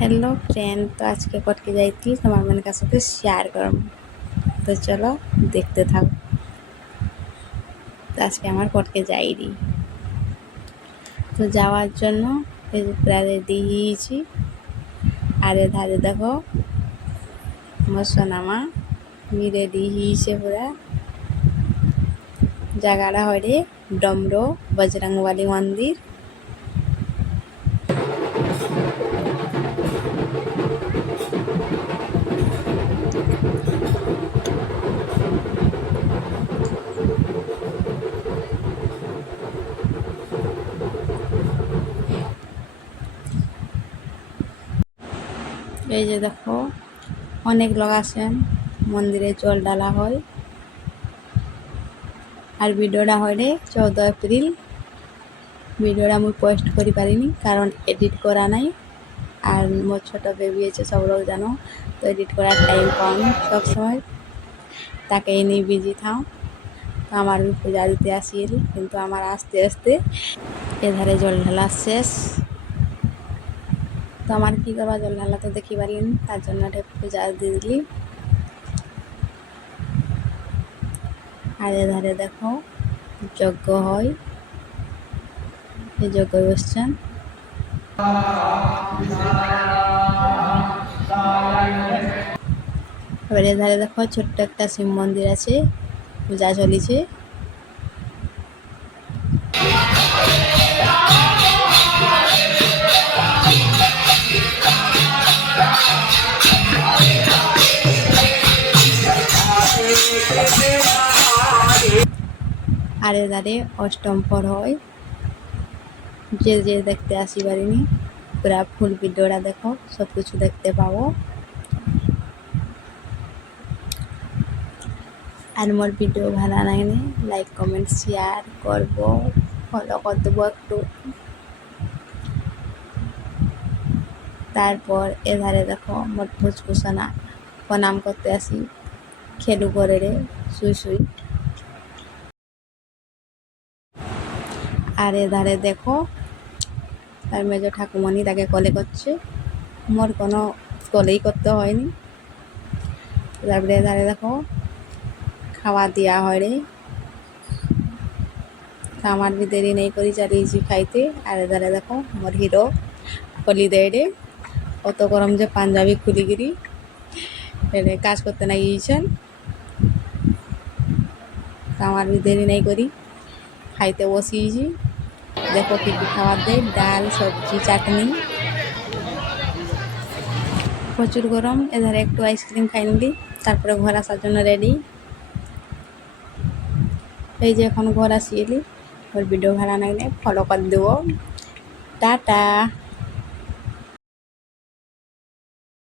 Hello friend, तो आज के कट के जाती তোমার মনে কাছে সাথে শেয়ার করব। তো চলো দেখতে থাকো। তো আজকে আমার কটকে যাইনি, তো যাওয়ার জন্য এই যে প্রায় রেডি হয়েছি। আর ধারে দেখো আমার সোনামা মি রেডি হয়েছে পুরা। জায়গাটা হয় রে ডমরো বজরংবলী মন্দির। এই যে দেখো অনেক লোক আসেন, মন্দিরে জল ঢালা হয়। আর ভিডিওটা হয় রে 14 এপ্রিল। ভিডিওটা আমি পোস্ট করি পারিনি কারণ এডিট করা নাই। আর মোর ছোট বেবি আছে, সব লোক জানো, তো এডিট করার টাইম পাও না সবসময়, তাকে এই নিয়ে বিজি থাও। তো আমার পূজা দিতে আসিলি, কিন্তু আমার আস্তে আস্তে এধারে জল ঢালা শেষ। তো আমার কী করবা, জল ঢালা তো দেখি পারিনি, তার জন্য পূজা দিয়ে দিলি। আর এধারে দেখো যজ্ঞ হয়, এই যজ্ঞ বসছেন। এবার এধারে দেখো ছোট্ট একটা শিব মন্দির আছে, পূজা চলিছে। আর এধারে অষ্টম পর হয়, যে যে দেখতে আসি পারিনি পুরা ফুল ভিডিওটা দেখো, সব কিছু দেখতে পাবো। আর মোর ভিডিও ভালো লাগলে লাইক কমেন্ট শেয়ার করবো, ফলো করে দেবো একটু। তারপর এধারে দেখো মোর ফুসফুসানা প্রণাম করতে আসি, খেলু করে রে শুই শুই। আর এধারে দেখো তার মেজ ঠাকুমণি তাকে কলে করছে, মোর কোনো কলেই করতে হয়নি। তারপরে এধারে দেখো খাওয়া দেওয়া হয় রে, আমার भी দেরি নেই করি চালিয়েছি খাইতে। আর এধারে দেখো মোর হিরো কলি দেয় রে, কত গরম যে পাঞ্জাবি খুলিগিরি কাজ করতে না গিয়েছেন। আমার भी দেরি নেই করি খাইতে বসিয়েছি। দেখো কী কী খাবার দেয়, ডাল সবজি চাটনি, প্রচুর গরম। এধারে একটু আইসক্রিম খাই নিলি, তারপরে ঘর আসার জন্য রেডি। এই যে এখন ঘর আসি এলি। ওর ভিডিও ভালো লাগলে ফলো করে দেবো। টাটা।